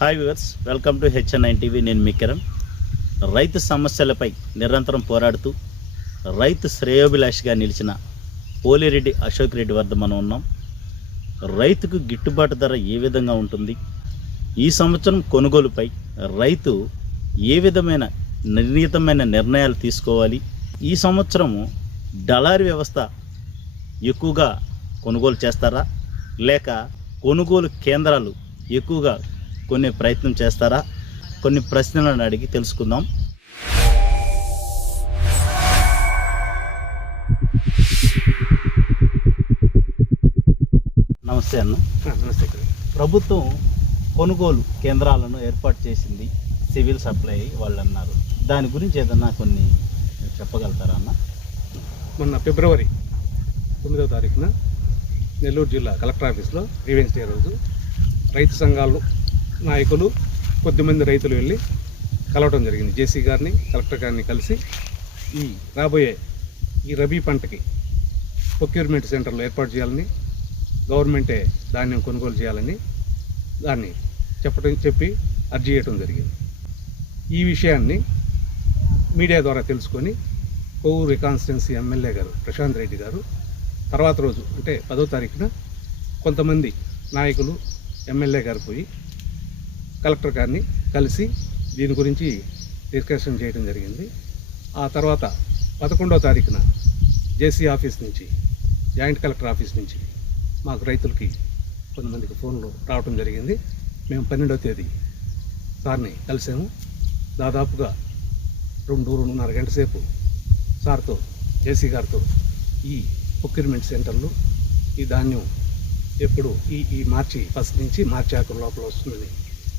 Hi viewers, welcome to HN nine TV. నేను మీ కిరణ్. రైతు సమస్యలపై నిరంతరం పోరాడుతూ రైతు శ్రేయోభిలాషిగా నిలిచిన పోలిరెడ్డి అశోక్ రెడ్డి వద్ద మనం ఉన్నాం. రైతుకు గిట్టుబాటు ధర ఏ విధంగా ఉంటుంది, ఈ సంవత్సరం కొనుగోలుపై రైతు ఏ విధమైన నిర్ణీతమైన నిర్ణయాలు తీసుకోవాలి, ఈ సంవత్సరము దళారీ వ్యవస్థ ఎక్కువగా కొనుగోలు చేస్తారా లేక కొనుగోలు కేంద్రాలు ఎక్కువగా కొనే ప్రయత్నం చేస్తారా, కొన్ని ప్రశ్నలను అడిగి తెలుసుకుందాం. నమస్తే అన్న. నమస్తే. ప్రభుత్వం కొనుగోలు కేంద్రాలను ఏర్పాటు చేసింది, సివిల్ సప్లై వాళ్ళు అన్నారు. దాని గురించి ఏదన్నా కొన్ని చెప్పగలుగుతారా అన్న? మొన్న ఫిబ్రవరి 9వ తారీఖున నెల్లూరు జిల్లా కలెక్టర్ ఆఫీస్లో రివెన్స్ డే రోజు రైతు సంఘాలు నాయకులు కొద్దిమంది రైతులు వెళ్ళి కలవడం జరిగింది. జేసీ గారిని, కలెక్టర్ గారిని కలిసి ఈ రాబోయే ఈ రబీ పంటకి ప్రొక్యూర్మెంట్ సెంటర్లు ఏర్పాటు చేయాలని, గవర్నమెంటే ధాన్యం కొనుగోలు చేయాలని దాన్ని చెప్పి అర్జీ చేయడం జరిగింది. ఈ విషయాన్ని మీడియా ద్వారా తెలుసుకొని కోవూరు కాన్స్టిట్యున్సీ ఎమ్మెల్యే గారు ప్రశాంత్ రెడ్డి గారు తర్వాత రోజు అంటే 10వ తారీఖున కొంతమంది నాయకులు ఎమ్మెల్యే గారు పోయి కలెక్టర్ గారిని కలిసి దీని గురించి డిస్కషన్ చేయడం జరిగింది. ఆ తర్వాత 11వ తారీఖున జేసీ ఆఫీస్ నుంచి, జాయింట్ కలెక్టర్ ఆఫీస్ నుంచి మాకు రైతులకి కొంతమందికి ఫోన్లు రావడం జరిగింది. మేము 12వ తేదీ సార్ని కలిసాము. దాదాపుగా 2-2.5 గంటల సేపు సార్తో, జేసీ గారితో ఈ ప్రొక్యూర్మెంట్ సెంటర్లు, ఈ ధాన్యం ఎప్పుడు ఈ మార్చి 1 నుంచి మార్చి ఆఖరు లోపల వస్తుందని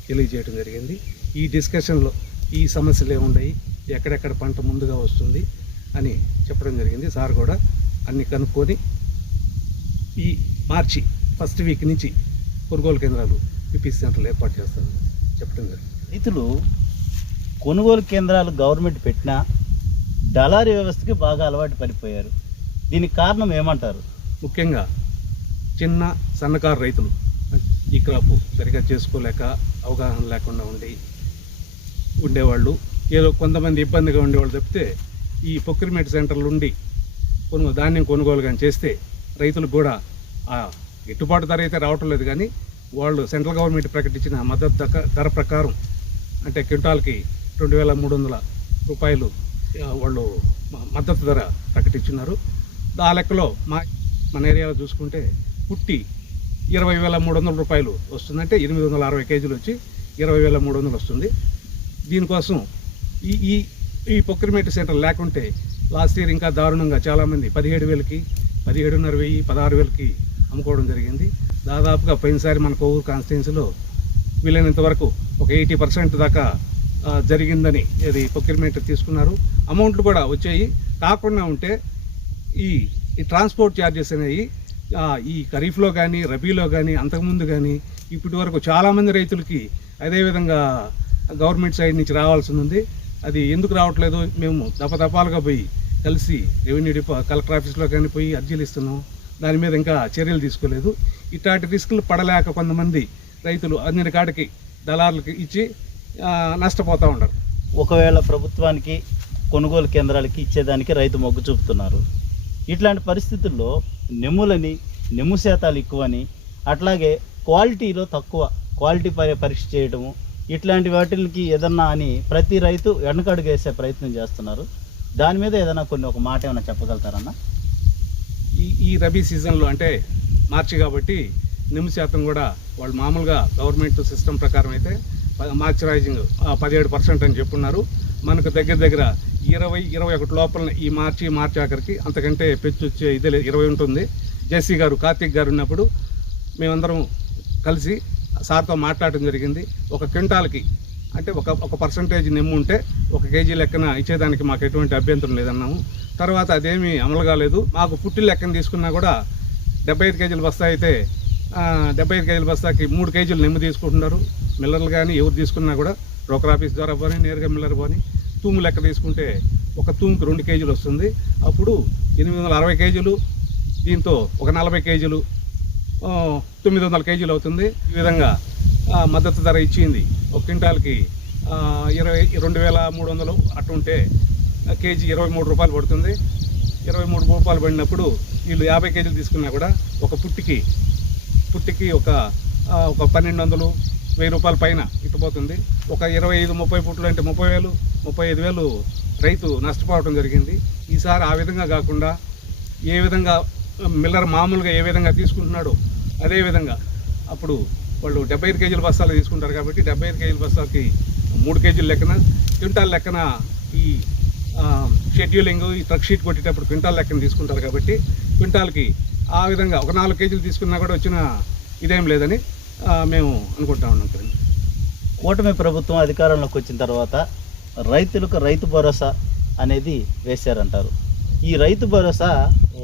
తెలియజేయడం జరిగింది. ఈ డిస్కషన్లో ఈ సమస్యలు ఏమున్నాయి, ఎక్కడెక్కడ పంట ముందుగా వస్తుంది అని చెప్పడం జరిగింది. సార్ కూడా అన్ని కనుక్కొని ఈ మార్చి 1st వీక్ నుంచి కొనుగోలు కేంద్రాలు, పిపిసి సెంటర్లు ఏర్పాటు చేస్తారని చెప్పడం జరిగింది. రైతులు కొనుగోలు కేంద్రాలు గవర్నమెంట్ పెట్టినా దళారీ వ్యవస్థకి బాగా అలవాటు పడిపోయారు. దీనికి కారణం ఏమంటారు? ముఖ్యంగా చిన్న సన్నకారు రైతులు ఈ క్రాపు సరిగా చేసుకోలేక, అవగాహన లేకుండా ఉండేవాళ్ళు, ఏదో కొంతమంది ఇబ్బందిగా ఉండేవాళ్ళు తప్పితే ఈ ప్రొక్యూర్మెంట్ సెంటర్లు ఉండి ధాన్యం కొనుగోలు కానీ చేస్తే రైతులకు కూడా ఆ గిట్టుబాటు ధర అయితే రావటం లేదు. కానీ వాళ్ళు సెంట్రల్ గవర్నమెంట్ ప్రకటించిన మద్దతు ధర ప్రకారం అంటే క్వింటాల్కి 2,300 రూపాయలు వాళ్ళు మద్దతు ధర ప్రకటించున్నారు. ఆ లెక్కలో మన ఏరియాలో చూసుకుంటే పుట్టి 20,300 రూపాయలు వస్తుందంటే 860 కేజీలు వచ్చి 20,300 వస్తుంది. దీనికోసం ఈ ప్రొక్యూర్మెంట్ సెంటర్ లేకుంటే లాస్ట్ ఇయర్ ఇంకా దారుణంగా చాలామంది 17,000కి, 17,500, 16,000కి అమ్ముకోవడం జరిగింది. దాదాపుగా పోయినసారి మన కోవూరు కాన్స్టిట్యున్సీలో వీలైనంత వరకు ఒక 80% దాకా జరిగిందని ఇది ప్రొక్యూర్మెంట్ తీసుకున్నారు. అమౌంట్లు కూడా వచ్చాయి. కాకుండా ఉంటే ఈ ట్రాన్స్పోర్ట్ ఛార్జెస్ అనేవి ఈ ఖరీఫ్లో కానీ, రబీలో కానీ, అంతకుముందు కానీ ఇప్పటి వరకు చాలామంది రైతులకి అదేవిధంగా గవర్నమెంట్ సైడ్ నుంచి రావాల్సి ఉంది. అది ఎందుకు రావట్లేదు మేము దపదపాలుగా పోయి కలిసి రెవెన్యూ కలెక్టర్ ఆఫీస్లో కానీ పోయి అర్జీలు ఇస్తున్నాం. దాని మీద ఇంకా చర్యలు తీసుకోలేదు. ఇట్లాంటి రిస్కులు పడలేక కొంతమంది రైతులు అన్ని కాడికి దళారులకి ఇచ్చి నష్టపోతూ ఉండరు. ఒకవేళ ప్రభుత్వానికి కొనుగోలు కేంద్రాలకి ఇచ్చేదానికి రైతు మొగ్గు చూపుతున్నారు. ఇట్లాంటి పరిస్థితుల్లో నెమ్ము శాతాలు ఎక్కువని, అట్లాగే క్వాలిటీలో తక్కువ, క్వాలిటీ పరీక్ష చేయడము, ఇట్లాంటి వాటికి ఏదన్నా అని ప్రతి రైతు వెనకడుగు వేసే ప్రయత్నం చేస్తున్నారు. దాని మీద ఏదైనా ఒక మాట ఏమైనా చెప్పగలుగుతారన్నా? ఈ రబీ సీజన్లో అంటే మార్చి కాబట్టి నిమ్ము శాతం కూడా వాళ్ళు మామూలుగా గవర్నమెంట్ సిస్టమ్ ప్రకారం అయితే మార్చరైజింగ్ 17% అని చెప్పున్నారు. మనకు దగ్గర 20-21 లోపల ఈ మార్చి ఆఖరికి అంతకంటే పెంచి వచ్చే ఇదే 20 ఉంటుంది. జేసీ గారు, కార్తీక్ గారు ఉన్నప్పుడు మేమందరం కలిసి సార్తో మాట్లాడటం జరిగింది. ఒక క్వింటాల్కి అంటే ఒక పర్సంటేజ్ నిమ్ము ఉంటే 1 కేజీ లెక్కన ఇచ్చేదానికి మాకు ఎటువంటి అభ్యంతరం లేదన్నాము. తర్వాత అదేమీ అమలు కాలేదు. మాకు పుట్టి లెక్కన తీసుకున్నా కూడా 75 కేజీల బస్తా అయితే 75 కేజీల బస్తాకి 3 కేజీలు నిమ్ము తీసుకుంటున్నారు. మిల్లర్లు కానీ ఎవరు తీసుకున్నా కూడా బ్రోకర్ ఆఫీస్ ద్వారా పోనీ, నేరుగా మిల్లర్ పోనీ, తూము లెక్క తీసుకుంటే ఒక తూముకి 2 కేజీలు వస్తుంది. అప్పుడు 860 కేజీలు, దీంతో ఒక 40 కేజీలు 900 కేజీలు అవుతుంది. ఈ విధంగా మద్దతు ధర ఇచ్చింది. ఒక క్వింటాల్కి 22,300 అట్టుంటే కేజీ 23 రూపాయలు పడుతుంది. 23 రూపాయలు పడినప్పుడు వీళ్ళు 50 కేజీలు తీసుకున్నా కూడా ఒక పుట్టికి ఒక 1,200, 1,000 రూపాయల పైన ఇటుపోతుంది. ఒక 25-30 పుట్లు అంటే 30,000, 35,000 రైతు నష్టపోవడం జరిగింది. ఈసారి ఆ విధంగా కాకుండా ఏ విధంగా మిల్లర్ మామూలుగా ఏ విధంగా తీసుకుంటున్నాడో అదే విధంగా అప్పుడు వాళ్ళు 75 కేజీల బస్తాలు తీసుకుంటారు కాబట్టి 75 కేజీల బస్తాలకి 3 కేజీల లెక్కన, క్వింటాల్ లెక్కన ఈ షెడ్యూలింగ్ ఈ ట్రక్ షీట్ కొట్టేటప్పుడు క్వింటాల్ లెక్కన తీసుకుంటారు కాబట్టి క్వింటాల్కి ఆ విధంగా ఒక 4 కేజీలు తీసుకున్నా కూడా వచ్చిన ఇదేం లేదని మేము అనుకుంటా ఉన్నాం కదండి. కూటమి ప్రభుత్వం అధికారంలోకి వచ్చిన తర్వాత రైతులకు రైతు భరోసా అనేది వేశారంటారు. ఈ రైతు భరోసా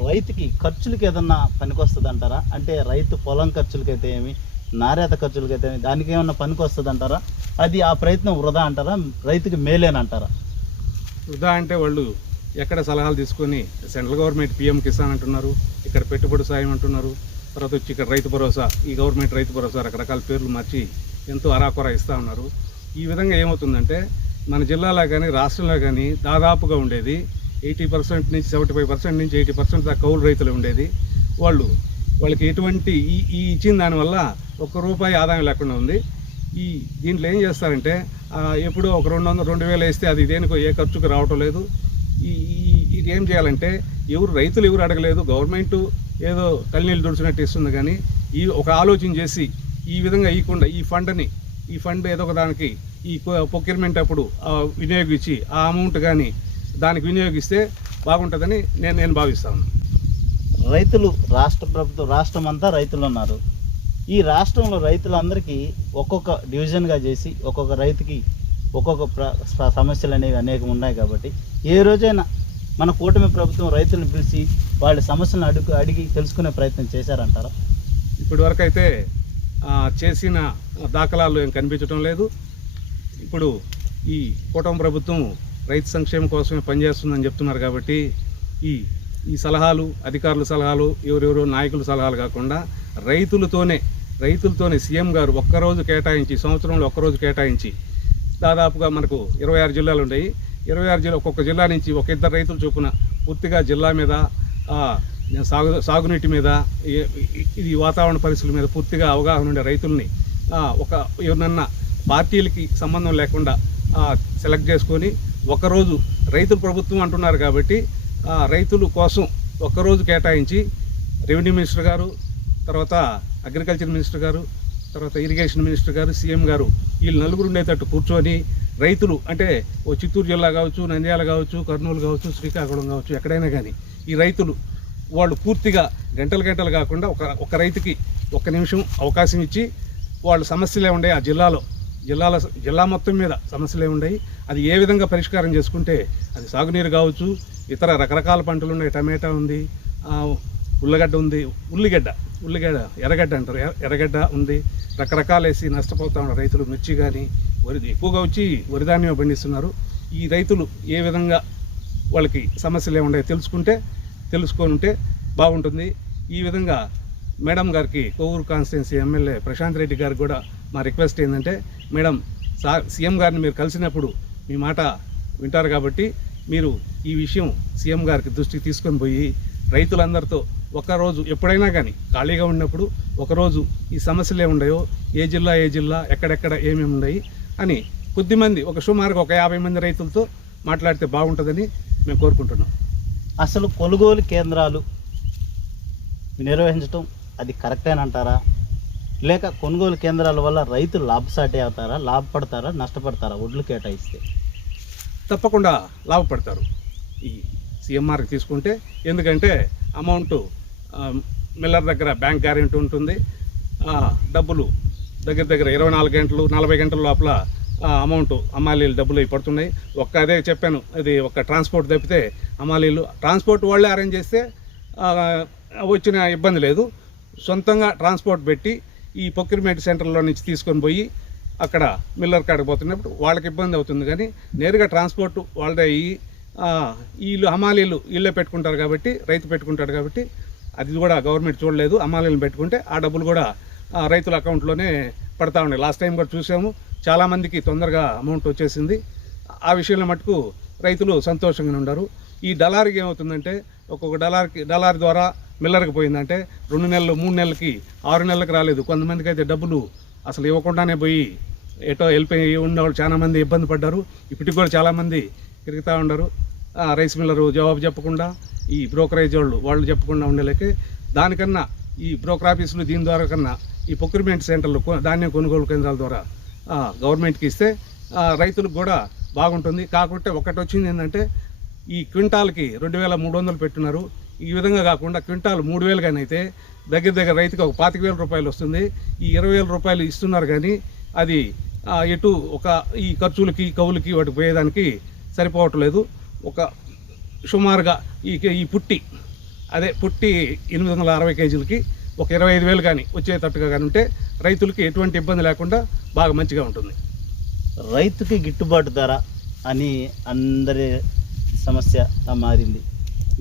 రైతుకి ఖర్చులకి ఏదన్నా పనికొస్తుంది అంటారా? అంటే రైతు పొలం ఖర్చులకైతే ఏమి, నాణ్యత ఖర్చులకైతే ఏమి, దానికి ఏమన్నా పనికొస్తుంది అంటారా? అది ఆ ప్రయత్నం వృధా అంటారా? రైతుకి మేలేనంటారా? వృధా అంటే వాళ్ళు ఎక్కడ సలహాలు తీసుకొని సెంట్రల్ గవర్నమెంట్ పిఎం కిసాన్ అంటున్నారు, ఇక్కడ పెట్టుబడి సాయం అంటున్నారు, తర్వాత వచ్చి ఇక్కడ రైతు భరోసా, ఈ గవర్నమెంట్ రైతు భరోసా రకరకాల పేర్లు మార్చి ఎంతో అరాకొర ఇస్తూ ఉన్నారు. ఈ విధంగా ఏమవుతుందంటే మన జిల్లాలో కానీ రాష్ట్రంలో కానీ దాదాపుగా ఉండేది 80% నుంచి 75% నుంచి 80% దాకా కౌలు రైతులు ఉండేది. వాళ్ళకి ఎటువంటి ఈ ఇచ్చిన దానివల్ల ₹1 ఆదాయం లేకుండా ఉంది. దీంట్లో ఏం చేస్తారంటే ఎప్పుడో ఒక 200-2,000 వేస్తే అది దేనికో ఏ ఖర్చుకు రావటం లేదు. ఇది ఏం చేయాలంటే రైతులు ఎవరు అడగలేదు, గవర్నమెంట్ ఏదో తల్లినీళ్ళు దుడిచినట్టు ఇస్తుంది. కానీ ఒక ఆలోచన చేసి ఈ విధంగా ఇవ్వకుండా ఈ ఫండ్ ఏదో ఒక దానికి ఈ ప్రొక్యూర్మెంట్ అప్పుడు వినియోగించి ఆ అమౌంట్ కానీ దానికి వినియోగిస్తే బాగుంటుందని నేను భావిస్తాను. రైతులు రాష్ట్రం అంతా రైతులు ఉన్నారు. ఈ రాష్ట్రంలో రైతులందరికీ ఒక్కొక్క డివిజన్గా చేసి ఒక్కొక్క రైతుకి ఒక్కొక్క సమస్యలు అనేవి అనేకం ఉన్నాయి కాబట్టి ఏ రోజైనా మన కూటమి ప్రభుత్వం రైతులను పిలిచి వాళ్ళ సమస్యలను అడిగి తెలుసుకునే ప్రయత్నం చేశారంటారా? ఇప్పటి వరకు అయితే చేసిన దాఖలాలు ఏం కనిపించడం లేదు. ఇప్పుడు ఈ కూటమి ప్రభుత్వం రైతు సంక్షేమం కోసమే పనిచేస్తుందని చెప్తున్నారు కాబట్టి ఈ సలహాలు, అధికారుల సలహాలు, ఎవరెవరో నాయకుల సలహాలు కాకుండా రైతులతోనే సీఎం గారు ఒక్కరోజు కేటాయించి, సంవత్సరంలో ఒక్కరోజు కేటాయించి, దాదాపుగా మనకు 26 జిల్లాలు ఉన్నాయి. 26 జిల్లా, ఒక్కొక్క జిల్లా నుంచి ఒక 2 రైతులు చొప్పున పూర్తిగా జిల్లా మీద, సాగునీటి మీద, ఇది వాతావరణ పరిస్థితుల మీద పూర్తిగా అవగాహన ఉండే రైతుల్ని ఎవరినన్నా పార్టీలకి సంబంధం లేకుండా సెలెక్ట్ చేసుకొని ఒకరోజు రైతుల ప్రభుత్వం అంటున్నారు కాబట్టి రైతుల కోసం ఒక్కరోజు కేటాయించి రెవెన్యూ మినిస్టర్ గారు, తర్వాత అగ్రికల్చర్ మినిస్టర్ గారు, తర్వాత ఇరిగేషన్ మినిస్టర్ గారు, సీఎం గారు వీళ్ళు నలుగురు ఉండేటట్టు కూర్చొని రైతులు అంటే చిత్తూరు జిల్లా కావచ్చు, నంద్యాల కావచ్చు, కర్నూలు కావచ్చు, శ్రీకాకుళం కావచ్చు, ఎక్కడైనా కానీ ఈ రైతులు వాళ్ళు పూర్తిగా గంటలు కాకుండా ఒక రైతుకి 1 నిమిషం అవకాశం ఇచ్చి వాళ్ళు సమస్యలే ఉన్నాయి, ఆ జిల్లా మొత్తం మీద సమస్యలే ఉన్నాయి, అది ఏ విధంగా పరిష్కారం చేసుకుంటే అది సాగునీరు కావచ్చు, ఇతర రకరకాల పంటలు ఉన్నాయి, టమాటా ఉంది, ఉల్లగడ్డ ఉంది, ఎర్రగడ్డ అంటారు, ఎర్రగడ్డ ఉంది, రకరకాలు వేసి నష్టపోతా ఉన్నారు రైతులు. మిర్చి కానీ ఎక్కువగా వచ్చి వరిధాన్యం పండిస్తున్నారు. ఈ రైతులు ఏ విధంగా వాళ్ళకి సమస్యలు ఏమున్నాయో తెలుసుకొని ఉంటే బాగుంటుంది. ఈ విధంగా మేడం గారికి, కోవూరు కాన్స్టిట్యున్సీ ఎమ్మెల్యే ప్రశాంత్ రెడ్డి గారికి కూడా మా రిక్వెస్ట్ ఏంటంటే, మేడం సీఎం గారిని మీరు కలిసినప్పుడు మీ మాట వింటారు కాబట్టి మీరు ఈ విషయం సీఎం గారికి దృష్టికి తీసుకొని పోయి రైతులందరితో ఒకరోజు ఎప్పుడైనా కానీ ఖాళీగా ఉన్నప్పుడు ఒకరోజు ఈ సమస్యలు ఏమున్నాయో, ఏ జిల్లా ఎక్కడెక్కడ ఏమేమి ఉన్నాయి అని కొద్దిమంది సుమారుగా ఒక 50 మంది రైతులతో మాట్లాడితే బాగుంటుందని మేము కోరుకుంటున్నాం. అసలు కొనుగోలు కేంద్రాలు నిర్వహించడం అది కరెక్టేనంటారా? లేక కొనుగోలు కేంద్రాల వల్ల రైతులు లాభసాటి అవుతారా, లాభపడతారా, నష్టపడతారా? ఒడ్లు కేటాయిస్తే తప్పకుండా లాభపడతారు ఈ సీఎంఆర్కి తీసుకుంటే. ఎందుకంటే అమౌంట్ మిల్లర్ దగ్గర బ్యాంక్ గ్యారెంటీ ఉంటుంది, డబ్బులు దగ్గర 24 గంటలు 40 గంటల లోపల అమౌంట్ అమ్మాలీలు డబ్బులు అవి పడుతున్నాయి. అదే చెప్పాను, అది ట్రాన్స్పోర్ట్ తప్పితే అమ్మాలీలు ట్రాన్స్పోర్ట్ వాళ్ళే అరేంజ్ చేస్తే వచ్చిన ఇబ్బంది లేదు. సొంతంగా ట్రాన్స్పోర్ట్ పెట్టి ఈ ప్రొక్యూర్మెంట్ సెంటర్లో నుంచి తీసుకొని పోయి అక్కడ మిల్లర్ కాడికి పోతున్నప్పుడు వాళ్ళకి ఇబ్బంది అవుతుంది. కానీ నేరుగా ట్రాన్స్పోర్ట్ వాళ్ళదే వీళ్ళు హమాలీలు వీళ్ళే పెట్టుకుంటారు కాబట్టి, రైతు పెట్టుకుంటాడు కాబట్టి అది కూడా గవర్నమెంట్ చూడలేదు. హమాలీలను పెట్టుకుంటే ఆ డబ్బులు కూడా రైతుల అకౌంట్లోనే పడతా ఉన్నాయి. లాస్ట్ టైం కూడా చూసాము, చాలామందికి తొందరగా అమౌంట్ వచ్చేసింది. ఆ విషయంలో మటుకు రైతులు సంతోషంగా ఉన్నారు. ఈ డలార్కి ఏమవుతుందంటే ఒక్కొక్క డలార్ ద్వారా మిల్లర్కి పోయిందంటే 2 నెలలు 3 నెలలకి 6 నెలలకు రాలేదు. కొంతమందికి అయితే డబ్బులు అసలు ఇవ్వకుండానే పోయి ఎటో వెళ్ళిపోయి ఉన్నవాళ్ళు చాలామంది ఇబ్బంది పడ్డారు. ఇప్పటికి కూడా చాలామంది తిరుగుతూ ఉన్నారు. రైస్ మిల్లరు జవాబు చెప్పకుండా, ఈ బ్రోకరేజ్ వాళ్ళు చెప్పకుండా ఉండలేకే దానికన్నా ఈ బ్రోకర్ ఆఫీసులు దీని ద్వారా కన్నా ఈ ప్రొక్యూర్మెంట్ సెంటర్లు ధాన్యం కొనుగోలు కేంద్రాల ద్వారా గవర్నమెంట్కి ఇస్తే రైతులకు కూడా బాగుంటుంది. కాకుంటే ఒకటి వచ్చింది ఏంటంటే ఈ క్వింటాల్కి 2,300 పెట్టున్నారు. ఈ విధంగా కాకుండా క్వింటాల్ 3,000 కానీ అయితే దగ్గర రైతుకి ఒక 25,000 రూపాయలు వస్తుంది. ఈ 20,000 రూపాయలు ఇస్తున్నారు కానీ అది ఎటు ఒక ఈ ఖర్చులకి కవులకి వాటికి పోయేదానికి సరిపోవట్లేదు. ఒక సుమారుగా ఈ పుట్టి 860 కేజీలకి ఒక 25,000 కానీ వచ్చేటట్టుగా కానీ ఉంటే రైతులకి ఎటువంటి ఇబ్బంది లేకుండా బాగా మంచిగా ఉంటుంది. రైతుకి గిట్టుబాటు ధర అని అందరి సమస్య మారింది.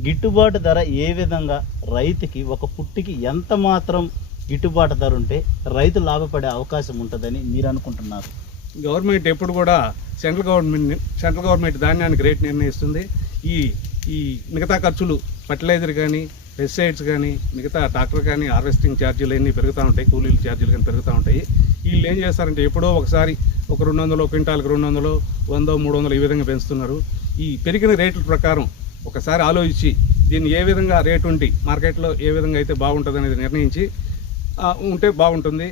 గిట్టుబాటు ధర ఏ విధంగా రైతుకి ఒక పుట్టికి ఎంత మాత్రం గిట్టుబాటు ధర ఉంటే రైతు లాభపడే అవకాశం ఉంటుందని మీరు అనుకుంటున్నారు? గవర్నమెంట్ ఎప్పుడు కూడా సెంట్రల్ గవర్నమెంట్ ధాన్యానికి రేట్ నిర్ణయిస్తుంది. ఈ మిగతా ఖర్చులు ఫర్టిలైజర్ కానీ పెస్టిసైడ్స్ కానీ మిగతా ట్రాక్టర్ కానీ హార్వెస్టింగ్ ఛార్జీలు అన్నీ పెరుగుతూ ఉంటాయి, కూలీల ఛార్జీలు కానీ పెరుగుతూ ఉంటాయి. వీళ్ళు ఏం చేస్తారంటే ఎప్పుడో ఒకసారి ఒక 200 క్వింటాల్కి 200, 100, 300 ఈ విధంగా పెంచుతున్నారు. ఈ పెరిగిన రేట్ల ప్రకారం ఒకసారి ఆలోచించి దీన్ని ఏ విధంగా రేటు ఉండి మార్కెట్లో ఏ విధంగా అయితే బాగుంటుంది అనేది నిర్ణయించి ఉంటే బాగుంటుంది.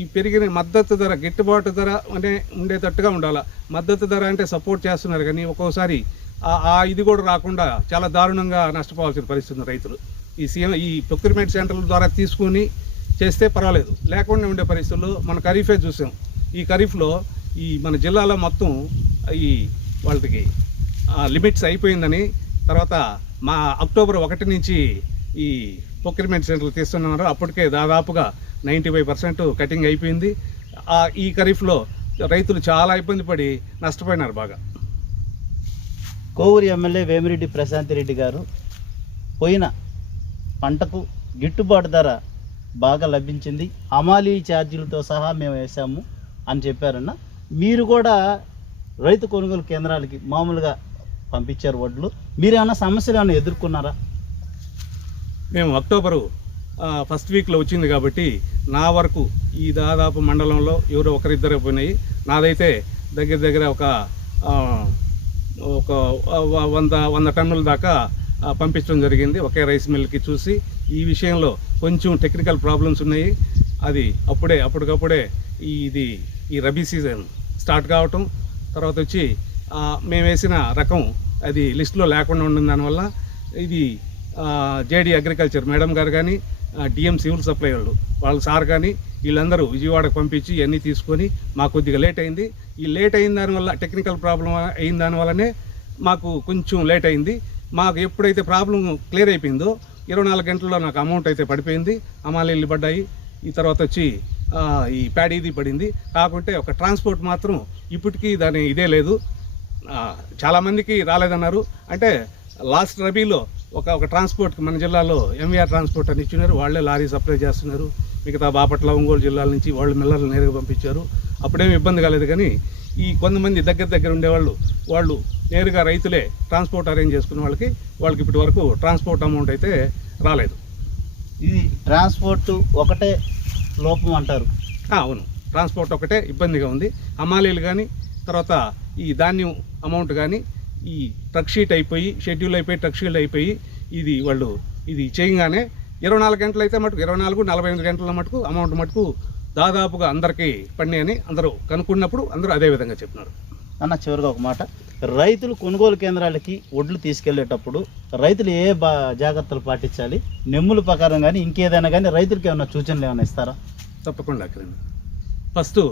ఈ పెరిగిన మద్దతు ధర గిట్టుబాటు ధర అంటే ఉండేటట్టుగా ఉండాలి. మద్దతు ధర అంటే సపోర్ట్ చేస్తున్నారు కానీ ఒక్కోసారి ఇది కూడా రాకుండా చాలా దారుణంగా నష్టపోవాల్సిన పరిస్థితి రైతులు. ఈ ప్రొక్యూర్మెంట్ సెంటర్ల ద్వారా తీసుకొని చేస్తే పర్వాలేదు, లేకుండా ఉండే పరిస్థితుల్లో మన ఖరీఫే చూసాం. ఈ ఖరీఫ్లో మన జిల్లాలో మొత్తం వాళ్ళకి లిమిట్స్ అయిపోయిందని తర్వాత అక్టోబర్ 1 నుంచి ఈ ప్రొక్యూర్మెంట్ సెంటర్లు తీస్తున్నారు. అప్పటికే దాదాపుగా 95% కటింగ్ అయిపోయింది. ఈ ఖరీఫ్లో రైతులు చాలా ఇబ్బంది పడి నష్టపోయినారు బాగా. కోవూరు ఎమ్మెల్యే వేమిరెడ్డి ప్రశాంత్ రెడ్డి గారు పోయిన పంటకు గిట్టుబాటు ధర బాగా లభించింది, హమాలీ ఛార్జీలతో సహా మేము వేసాము అని చెప్పారన్న. మీరు కూడా రైతు కొనుగోలు కేంద్రాలకి మామూలుగా పంపించారు వడ్లు. మీరు ఏమైనా సమస్యలు ఏమైనా ఎదుర్కొన్నారా? మేము అక్టోబరు ఫస్ట్ వీక్లో వచ్చింది కాబట్టి నా వరకు ఈ దాదాపు మండలంలో ఎవరో ఒకరిద్దరే పోయినాయి. నాదైతే దగ్గర ఒక 100 టన్నుల దాకా పంపించడం జరిగింది ఒకే రైస్ మిల్కి. చూసి ఈ విషయంలో కొంచెం టెక్నికల్ ప్రాబ్లమ్స్ ఉన్నాయి. అది అప్పటికప్పుడే ఈ రబీ సీజన్ స్టార్ట్ కావటం, తర్వాత వచ్చి మేము వేసిన రకం అది లిస్టులో లేకుండా ఉండిన దానివల్ల ఇది జేడీ అగ్రికల్చర్ మేడం గారు కానీ డిఎం సివిల్ సప్లై వాళ్ళ సార్ కానీ వీళ్ళందరూ విజయవాడకు పంపించి ఇవన్నీ తీసుకొని మాకు కొద్దిగా లేట్ అయింది. ఈ లేట్ అయిన దానివల్ల టెక్నికల్ ప్రాబ్లం అయిన దానివల్లనే మాకు కొంచెం లేట్ అయింది. మాకు ఎప్పుడైతే ప్రాబ్లం క్లియర్ అయిపోయిందో 24 గంటల్లో నాకు అమౌంట్ అయితే పడిపోయింది, హమాలీలు పడ్డాయి. ఈ తర్వాత వచ్చి ఈ ప్యాడీది పడింది. కాకుంటే ఒక ట్రాన్స్పోర్ట్ మాత్రం ఇప్పటికీ దాని ఇదే లేదు. చాలామందికి రాలేదన్నారు. అంటే లాస్ట్ రబీలో ఒక ట్రాన్స్పోర్ట్కి మన జిల్లాలో ఎంవీఆర్ ట్రాన్స్పోర్ట్ అని ఇచ్చినారు, వాళ్ళే లారీ సప్లై చేస్తున్నారు. మిగతా బాపట్ల, ఒంగోలు జిల్లాల నుంచి వాళ్ళు మిల్లర్లు నేరుగా పంపించారు. అప్పుడేమి ఇబ్బంది కాలేదు. కానీ ఈ కొంతమంది దగ్గర ఉండేవాళ్ళు వాళ్ళు నేరుగా రైతులే ట్రాన్స్పోర్ట్ అరేంజ్ చేసుకున్న వాళ్ళకి ఇప్పటి వరకు ట్రాన్స్పోర్ట్ అమౌంట్ అయితే రాలేదు. ఇది ట్రాన్స్పోర్ట్ ఒకటే లోపం అంటారు? అవును, ట్రాన్స్పోర్ట్ ఒకటే ఇబ్బందిగా ఉంది. హమాలీలు కానీ తర్వాత ఈ ధాన్యం అమౌంట్ కానీ ఈ ట్రక్ షీట్ అయిపోయి షెడ్యూల్ అయిపోయి ట్రక్ షీట్ అయిపోయి ఇది చేయగానే 24 గంటలు అయితే మటుకు 24-48 గంటల మటుకు అమౌంట్ మటుకు దాదాపుగా అందరికీ పడినాయని అందరూ కనుక్కున్నప్పుడు అందరూ అదే విధంగా చెప్పినారు. అన్న చివరిగా ఒక మాట, రైతులు కొనుగోలు కేంద్రాలకి వడ్లు తీసుకెళ్లేటప్పుడు రైతులు ఏ జాగ్రత్తలు పాటించాలి? నెమ్ముల ప్రకారం కానీ ఇంకేదైనా కానీ రైతులకి ఏమైనా సూచనలు ఏమైనా ఇస్తారా? తప్పకుండా. ఫస్ట్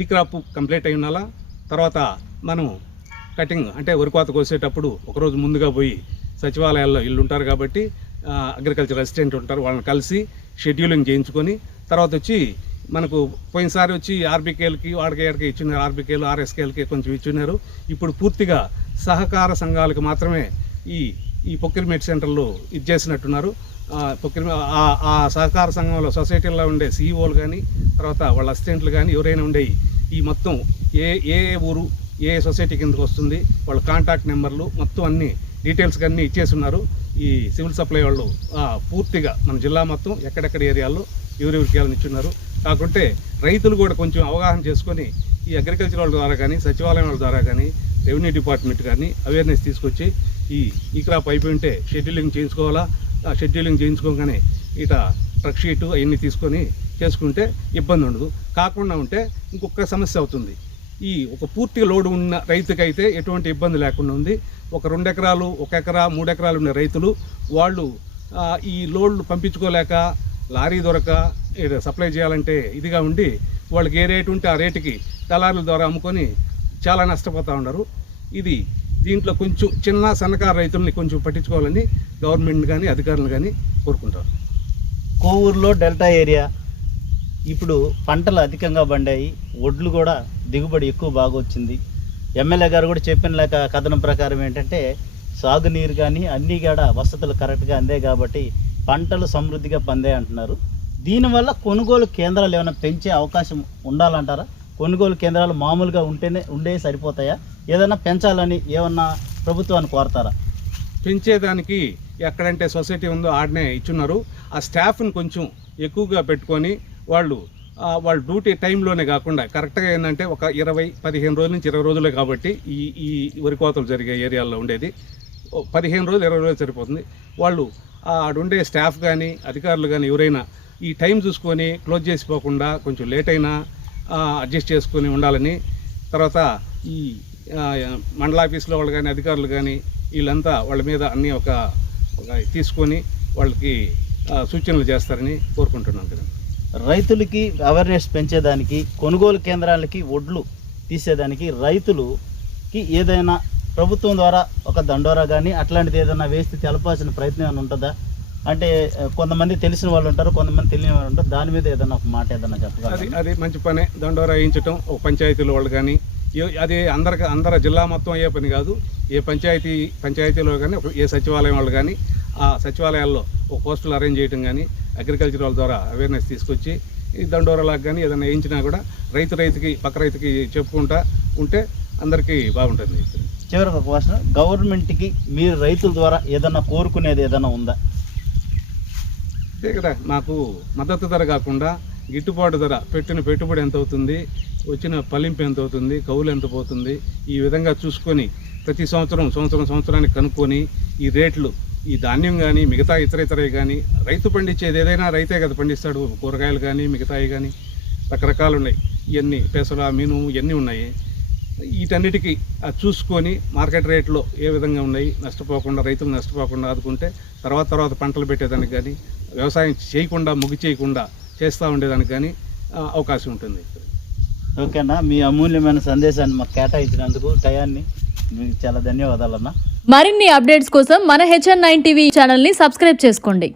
ఈ క్రాప్ కంప్లీట్ అయి ఉండాలా. తర్వాత మనం కటింగ్ అంటే వరికోత కోసేటప్పుడు ఒకరోజు ముందుగా పోయి సచివాలయాల్లో వీళ్ళు ఉంటారు కాబట్టి అగ్రికల్చర్ అసిస్టెంట్ ఉంటారు, వాళ్ళని కలిసి షెడ్యూలింగ్ చేయించుకొని తర్వాత వచ్చి మనకు పోయినసారి వచ్చి ఆర్బీకేలకి వాడికేళ్ళకి ఇచ్చినారు, ఆర్బీకేలు ఆర్ఎస్కేలకి కొంచెం ఇచ్చినారు. ఇప్పుడు పూర్తిగా సహకార సంఘాలకు మాత్రమే ఈ ప్రొక్యూర్మెంట్ సెంటర్లు చేసినట్టున్నారు. ఆ సహకార సంఘంలో సొసైటీల్లో ఉండే సీఈఓలు కానీ తర్వాత వాళ్ళ అసిస్టెంట్లు కానీ ఎవరైనా ఉండేవి ఈ మొత్తం ఏ ఊరు ఏ సొసైటీ కిందకు వస్తుంది వాళ్ళ కాంటాక్ట్ నెంబర్లు మొత్తం అన్ని డీటెయిల్స్ అన్నీ ఇచ్చేస్తున్నారు. ఈ సివిల్ సప్లై వాళ్ళు పూర్తిగా మన జిల్లా మొత్తం ఎక్కడెక్కడ ఏరియాల్లో ఎవరెవరికి వాళ్ళని ఇచ్చున్నారు. కాకుంటే రైతులు కూడా కొంచెం అవగాహన చేసుకొని ఈ అగ్రికల్చర్ వాళ్ళ ద్వారా కానీ సచివాలయం వాళ్ళ ద్వారా కానీ రెవెన్యూ డిపార్ట్మెంట్ కానీ అవేర్నెస్ తీసుకొచ్చి ఈ క్రాప్ అయిపోయి ఉంటే షెడ్యూలింగ్ చేయించుకోవాలా, ఆ షెడ్యూలింగ్ చేయించుకోగానే ఇట ట్రక్ షీటు అవన్నీ తీసుకొని చేసుకుంటే ఇబ్బంది ఉండదు. కాకుండా ఉంటే ఇంకొక సమస్య అవుతుంది. ఒక పూర్తిగా లోడు ఉన్న రైతుకైతే ఎటువంటి ఇబ్బంది లేకుండా ఉంది. ఒక 2 ఎకరాలు 1 ఎకరా 3 ఎకరాలు ఉన్న రైతులు వాళ్ళు ఈ లోడ్లు పంపించుకోలేక లారీ దొరక సప్లై చేయాలంటే ఇదిగా ఉండి వాళ్ళకి ఏ రేటు ఉంటే ఆ రేటుకి దళారుల ద్వారా అమ్ముకొని చాలా నష్టపోతూ ఉన్నారు. దీంట్లో కొంచెం చిన్న సన్నకారు రైతుల్ని కొంచెం పట్టించుకోవాలని గవర్నమెంట్ కానీ అధికారులు కానీ కోరుకుంటారు. కోవూరులో డెల్టా ఏరియా ఇప్పుడు పంటలు అధికంగా పండాయి, ఒడ్లు కూడా దిగుబడి ఎక్కువ బాగా వచ్చింది. ఎమ్మెల్యే గారు కూడా చెప్పిన కథనం ప్రకారం ఏంటంటే సాగునీరు కానీ అన్నీ కూడా వసతులు కరెక్ట్గా అందే కాబట్టి పంటలు సమృద్ధిగా పందాయి అంటున్నారు. దీనివల్ల కొనుగోలు కేంద్రాలు ఏమైనా పెంచే అవకాశం ఉండాలంటారా? కొనుగోలు కేంద్రాలు మామూలుగా ఉండే సరిపోతాయా? ఏదైనా పెంచాలని ఏమన్నా ప్రభుత్వాన్ని కోరతారా? పెంచేదానికి ఎక్కడంటే సొసైటీ ఉందో ఆడనే ఇచ్చున్నారు. ఆ స్టాఫ్ని కొంచెం ఎక్కువగా పెట్టుకొని వాళ్ళు డ్యూటీ టైంలోనే కాకుండా కరెక్ట్గా ఏంటంటే ఒక 15 రోజుల నుంచి 20 రోజులే కాబట్టి ఈ వరి కోతలు జరిగే ఏరియాల్లో ఉండేది 15 రోజులు 20 రోజులు సరిపోతుంది. వాళ్ళు ఆడుండే స్టాఫ్ కానీ అధికారులు కానీ ఎవరైనా ఈ టైం చూసుకొని క్లోజ్ చేసిపోకుండా కొంచెం లేట్ అయినా అడ్జస్ట్ చేసుకొని ఉండాలని, తర్వాత ఈ మండల ఆఫీస్లో వాళ్ళు కానీ అధికారులు కానీ వీళ్ళంతా వాళ్ళ మీద అన్నీ ఒక తీసుకొని వాళ్ళకి సూచనలు చేస్తారని కోరుకుంటున్నాం కదా. రైతులకి అవేర్నెస్ పెంచేదానికి, కొనుగోలు కేంద్రాలకి ఒడ్లు తీసేదానికి రైతులకి ఏదైనా ప్రభుత్వం ద్వారా ఒక దండోరా కానీ అట్లాంటిది ఏదైనా వేసి తెలపాల్సిన ప్రయత్నం ఏమైనా ఉంటుందా? అంటే కొంతమంది తెలిసిన వాళ్ళు ఉంటారు, కొంతమంది తెలియని వాళ్ళు ఉంటారు. దాని మీద ఏదైనా ఒక మాట ఏదైనా చెప్పగలరు? అది మంచి పనే. దండోరా వేయించడం ఒక పంచాయతీల వాళ్ళు కానీ అది అందరి జిల్లా మొత్తం అయ్యే పని కాదు. ఏ పంచాయతీలో కానీ ఏ సచివాలయం వాళ్ళు కానీ ఆ సచివాలయాల్లో ఒక పోస్టులు అరేంజ్ చేయడం కానీ అగ్రికల్చర్ వాళ్ళ ద్వారా అవేర్నెస్ తీసుకొచ్చి ఈ దండోరాలకు కానీ ఏదైనా వేయించినా కూడా రైతుకి పక్క రైతుకి చెప్పుకుంటా ఉంటే అందరికీ బాగుంటుంది. చివరికి ఒక క్వశ్చన్, గవర్నమెంట్కి మీరు రైతుల ద్వారా ఏదైనా కోరుకునేది ఏదైనా ఉందా? అంతే కదా, మాకు మద్దతు ధర కాకుండా గిట్టుబాటు ధర, పెట్టిన పెట్టుబడి ఎంత అవుతుంది, వచ్చిన ఫలింపు ఎంత అవుతుంది, కౌలు ఎంత పోతుంది, ఈ విధంగా చూసుకొని ప్రతి సంవత్సరానికి కనుక్కొని ఈ రేట్లు, ఈ ధాన్యం కానీ మిగతా ఇతరవి కానీ రైతు పండించేది ఏదైనా రైతే కదా పండిస్తాడు. కూరగాయలు కానీ మిగతాయి కానీ రకరకాలు ఉన్నాయి. ఇవన్నీ పెసల మినుము ఇవన్నీ ఉన్నాయి. వీటన్నిటికీ చూసుకొని మార్కెట్ రేట్లో ఏ విధంగా ఉన్నాయి నష్టపోకుండా రైతులు నష్టపోకుండా ఆదుకుంటే తర్వాత పంటలు పెట్టేదానికి కానీ వ్యవసాయం చేయకుండా ముగి చేయకుండా చేస్తూ ఉండేదానికి కానీ అవకాశం ఉంటుంది. ఓకేనా, మీ అమూల్యమైన సందేశాన్ని మాకు కేటాయించినందుకు టయాన్ని మీకు చాలా ధన్యవాదాలన్నా. మరిన్ని అప్డేట్స్ కోసం మన HN9 టీవీ ఛానల్ని సబ్స్క్రైబ్ చేసుకోండి.